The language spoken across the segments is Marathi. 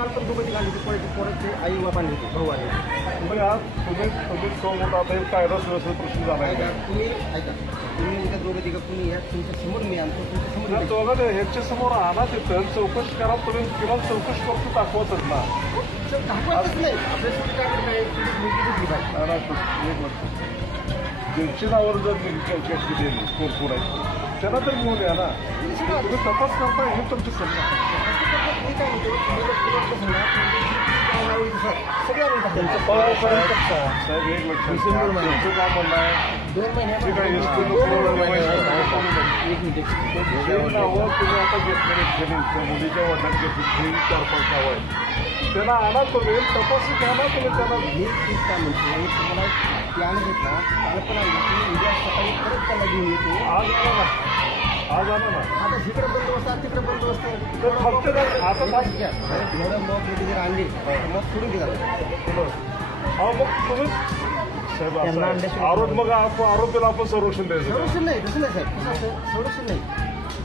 काल पण पोराची पोराची आई बाबा होती भाऊ आले आता कायदा प्रश्न झाला आहे. तुम्ही ऐका. तुम्ही उद्या दोघं तिघं कुणी या तुमच्यासमोर मी आणतो तुमच्यासमोर या मी दोघांना ह्याच्या समोर आणा तिथं चौकशी करा तुम्ही किमान चौकशी करतो दाखवतच ना. सर, दाखवायचंच नाही. आपल्या शेवटी काय करता येईल तुम्ही मुलगी दिसली पाहिजे आणा तो- एक वर्ष ज्यांची नावावर जर चौकशी दिली कोण कोण आहे त्यांना तर घेऊन या ना. तुम्ही तपास करता हे तुमची समजा मी सर, एक लक्षात घ्या. काय म्हणणं दोन महिने ठीक एक मिनिट जे आता घेतलेले खेळी त्या मुलीच्या वडिलांची घेतली चार पाच नावं आहेत त्यांना आणा तुम्ही तपासून घ्या ना तुम्ही त्यांना मी तेच काय म्हणतो मी तुम्हाला प्लॅन आणत आहेत काल पण आणलं तुम्ही उद्या सकाळी परत त्याला घेऊन येतो आज आणा ना आज आणा ना आता इकडे बंदोबस्त आहे तिकडे बंदोबस्त आहे. तर फक्त आता एवढं मग तुम्ही जर आणली. तर मग सोडून द्या हा मग तुम्ही साहेब असं त्यांना आहे. अंड्याशिवाय- आरोप मग आपण आरोपीला आपण संरक्षण द्यायचं संरक्षण नाही तसं नाही साहेब. कसं असतं संरक्षण नाही.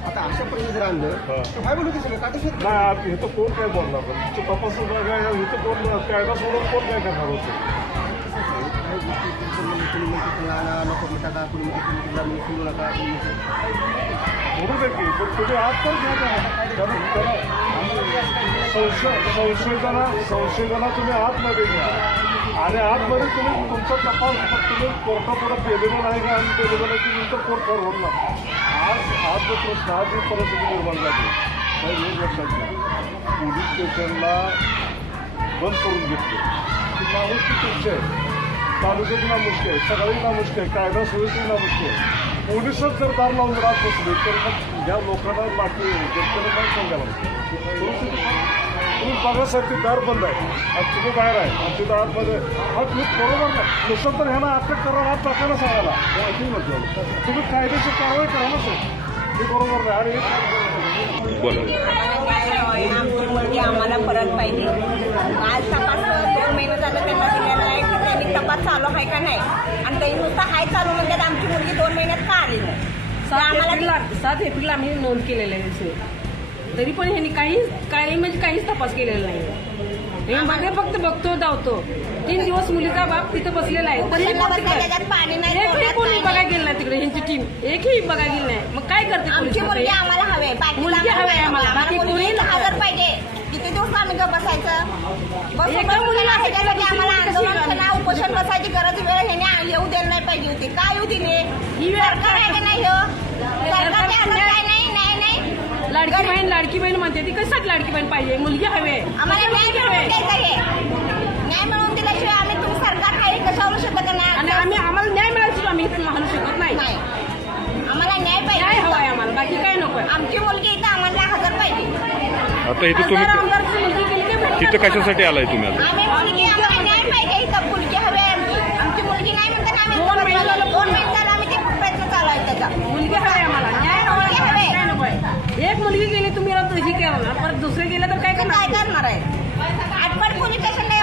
आता अशा पद्धतीने जर आणलं हा. तर व्हायबल होते सगळं? का तसं नाही आज इथं कोण काय बोलणार? पण इथं तपास काय इथं कोण कायदा सोडून कोण काय करणार होतं काही गोष्टी तुमचं म्हणजे कुणी म्हणते तुम्ही आणा नको मी टाका कुणी म्हणते तुम्ही तिला मी सोडू नका कुणी म्हणते म्हणू दे की पण तुम्ही आज पण घ्या ना कारण त्याला संशय संशोधना संशोधना तुम्ही आतमध्ये घ्या आणि आतमध्ये तुम्ही तुमचा तपास तुम्ही कोर्टापुढे केलेलं नाही का आणि केलेलं नाही की तुमचं कोर्ट ठरवून ना आज आज जो प्रश्न आज जी परिस्थिती निर्माण झाली साहेब एक लक्षात घ्या पोलीस स्टेशनला बंद करून घेतले ती नावं ती तुमची आहे तालुक्याची ना मुश्किल आहे सगळी ना मुश्किल आहे कायदा सुव्यवस्थेची ना मुश्किल आहे. पोलिसच जर दार लावून राहत बसले तर मग या लोकांना बाकी जनतेला काय सांगायला तुम्ही बघा साहेब ते दार बंद आहे. आणि तुम्ही बाहेर आहे. आणि तिथं आतमध्ये हा तुम्ही बरोबर ना नुसतं तर ह्यांना अटक करा आत टाकायला सांगायला. हे ऐकून म्हटलं तुम्ही कायदेशीर कारवाई करा ना साहेब हे बरोबर नाही. आणि आम्हाला परत पाहिजे. आज तपास दोन महिने झालं त्यांना दिलेलं आहे की त्यांनी तपास चालू आहे का नाही? आणि त्यांनी नुसतं हाय चालू म्हणतात आमची मुलगी दोन महिन्यात का आली नाही? तर सात आम्हाला एप्रिलला सात एप्रिलला आम्ही नोंद केलेला आहे विषय तरी पण ह्यांनी काही काही म्हणजे काहीच तपास केलेला नाही. हे मागे फक्त बघतो धावतो. तीन दिवस मुलीचा बाप तिथं बसलेला आहे. तरी त्याच्यात पाणी नाही, एकही तोंडात कोणी बघायला. गेलं नाही तिकडे ह्यांची टीम एकही बघायला गेली नाही. मग काय करते आमची पोलीस मुलगी आता? आम्हाला हवे बाकी मुलगी हवी आम्हाला, बाकी कोणी. हजर पाहिजे. दिवस आम्ही गप बसायचं. बसून बसून मुलीला ह्याच्यासाठी दुसरी आम्हाला आंदोलन? करणं, उपोषण बसायची गरज वेळ ह्याने येऊ द्यायला नाही पाहिजे होती. काय येऊ दिली ही सरकार आहे का नाही हो? काय नाही नाही नाही. लाडकी बहीण लाडकी बहीण म्हणते ती कशासाठी लाडकी बहीण पाहिजे? मुलगी हवे आम्हाला न्याय मिळवून हवे द्यायचा आहे. न्याय मिळवून दिल्याशिवाय आम्ही तुम्ही सरकार कशावर शकत आणि नाही आम्ही आम्हाला न्याय मिळायची आम्ही इथे म्हणू शकत नाही. नाही. आम्हाला न्याय न्याय हवाय पाहिजे आम्हाला बाकी काय नको आमची मुलगी इथं आता इथं तुम्ही तिथं कशासाठी आलाय तुम्ही आता? आम्ही मुलगी आम्हाला न्याय पाहिजे इथं मुलगी हवी आहे आमची. आमची मुलगी नाही म्हणतात आम्ही दोन महिने झालं. दोन महिने झालं आम्ही ते प्रयत्न चालू आहे त्याचा. मुलगी हवी आम्हाला. न्याय मुलगी हवा एक मुलगी गेली तुम्ही आता ही केलं ना. परत दुसरे गेले तर काय काय करणार करणार आहे? आठवड पोलीस स्टेशनला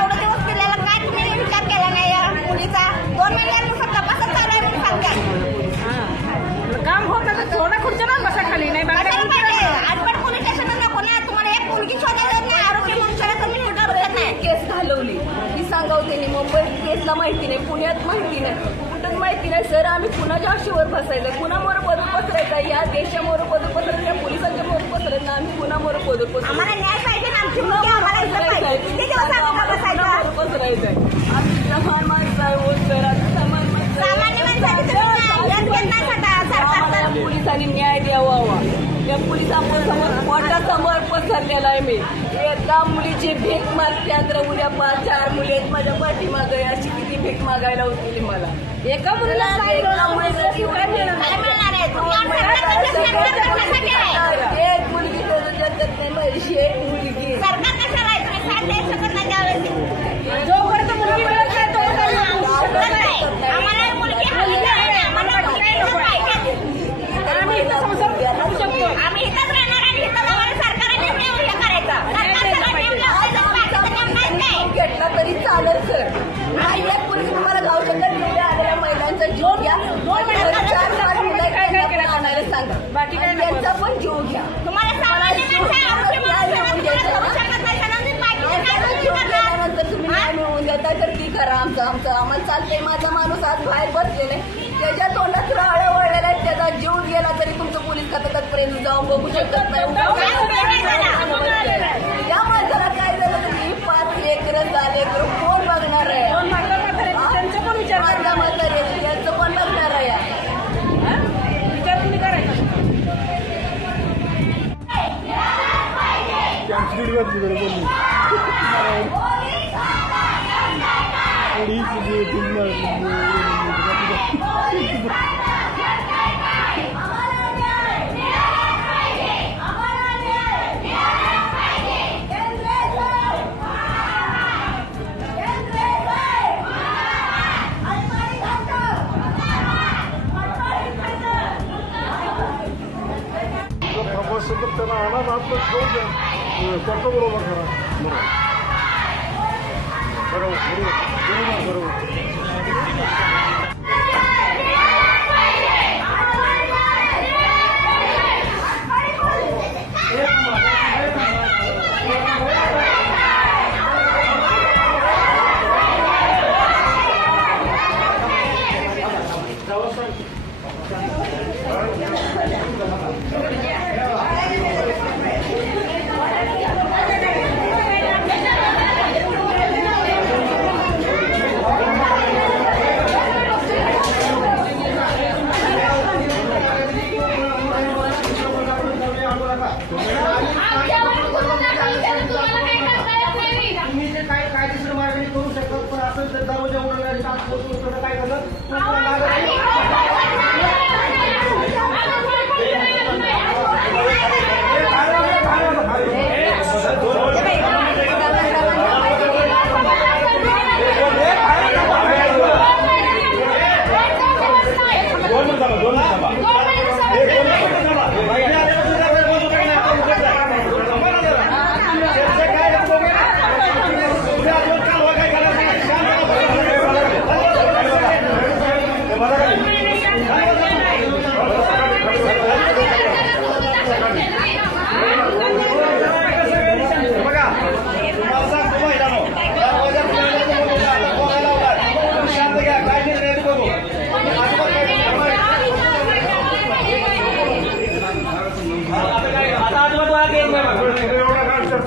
पसरायचं या देशावर पदर पसरायचं या पोलिसांच्या वर पसरायचं आम्ही कुणावर पदर आम्हाला न्याय पाहिजे ना आमची मुलगी आम्हाला इथं पाहिजे. किती दिवस आम्ही का बसायचं? पसरायचंय आम्ही समान माणसं आहे आम्ही समान माणसं आहे. सामान्य माणसाची तुम्ही न्याय घेत नाही. सटा- सरकार आम्हाला पोलिसांनी न्याय द्यावा. हवा. त्या पोलिसांसमोर पोटासमोर पसरलेला आहे मी. एका मुलीची भीक मागते तर उद्या पाच चार मुली आहेत. माझ्या पाठीमागे अशी किती भीक मागायला होती मला. एका मुलीला एका मुलगी तर नाही. माझी एक मुलगी तुम्हाला सामान्य माणसं आरोग्य म्हणून नाही सगळ्यांनी बाकीचे काय तुम्ही तुम्ही नाही मिळवून तर ती करा आमचं आमचं. आम्हाला चालतंय माझा माणूस आज बाहेर बसलेला आहे. त्याच्या तोंडात राळ्या वळलेल्या आहेत त्याचा जीव गेला तरी तुमचं पोलीस खात्यात पर्यंत जाऊन बघू शकत जर थांबा असेल तर त्यांना आणा आतलं ठेवून द्या अं, करतो बरोबर करा बरोबर बरोबर बरोबर बरोबर तुम्ही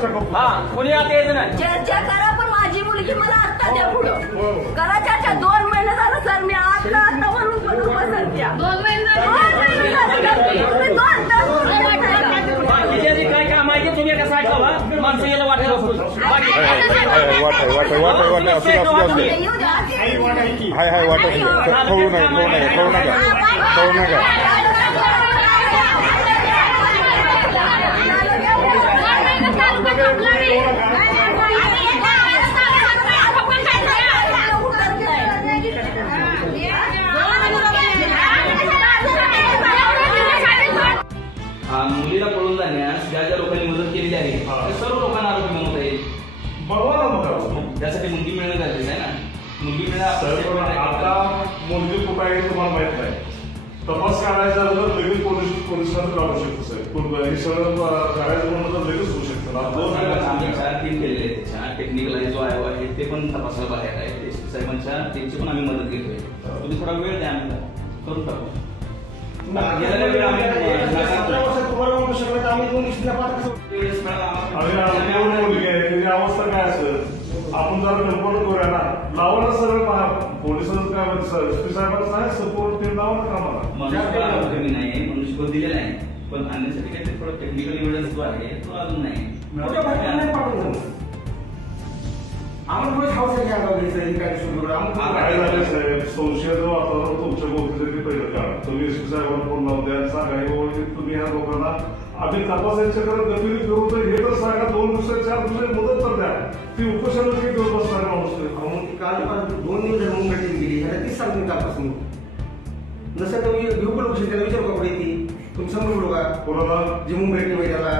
काय चर्चा करतो चर्चा करा पण माझी मुलगी मला आत्ता द्या पुढं करा चर्चा दोन महिने झालं सर मी आता आता म्हणून बघू बसत्या दोन महिने दोन तास काय काम आहे तुम्ही एका माणसं यायला हाय हाय वाट आहे वाट आहे वाट आहे वाट आहे झाला तर लगेच पोलीस पोलिसांना लागू शकतो साहेब. कोण- हे सगळं करायचं म्हणलं तर लगेच होऊ शकतं टीम केलेले आहेत त्याच्या टेक्निकल आहे जो आयोग आहे ते पण तपासायला बाहेर आहे. एस पी साहेबांच्या टीमची पण आम्ही मदत घेतोय. तुम्ही थोडा वेळ द्या आम्ही करून टाकू. आहे? अवस्था काय असेल? आपण जरा कन्फर्म करूया ना. लावा ना सरळ पोलिसांचं काय म्हणतात एस पी साहेबांना सांगा सपोर्ट टीम लावा ना कामाला. मनुष्यबळ कमी नाही मनुष्यबळ दिलेला आहे. पण आणण्यासाठी काही थोडं टेक्निकल एव्हिडन्स जो आहे तो अजून नाही. नाही पाठवलं आम्हाला आहे घ्यायचं हे काय सुरू करू आम्हाला काय झालं साहेब? संशयाचं वातावरण तुमच्या गोष्टीसाठी पहिलं काढा तुम्ही एस पी साहेबांना फोन लावून द्या सांगा हे बाबा की तुम्ही ह्या लोकांना आम्ही तपासायच्या करत गतिविधी करू तर हे तर सांगा दोन दिवसात चार दिवसात मदत तर द्या. ती उपोषण बसणार काल परत दोन दिवस झाले मुंबईत गेली. ह्याला तीच सांगतो मी कालपासून. जसं तर मी घेऊ पण त्याला विचारू का पुढे ती? तुम्ही समोर बोलू का? कोणाला? जे मुंबई टीम आहे त्याला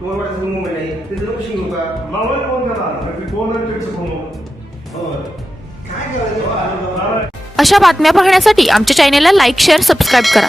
तुम्हाला वाटतं मुंबई नाही त्याचं लोकेशन घेऊ का? ती कोण त्यांचं फोन हो काय करायचं? अशा बातम्या पाहण्यासाठी आमच्या चॅनेलला लाईक शेअर सबस्क्राईब करा.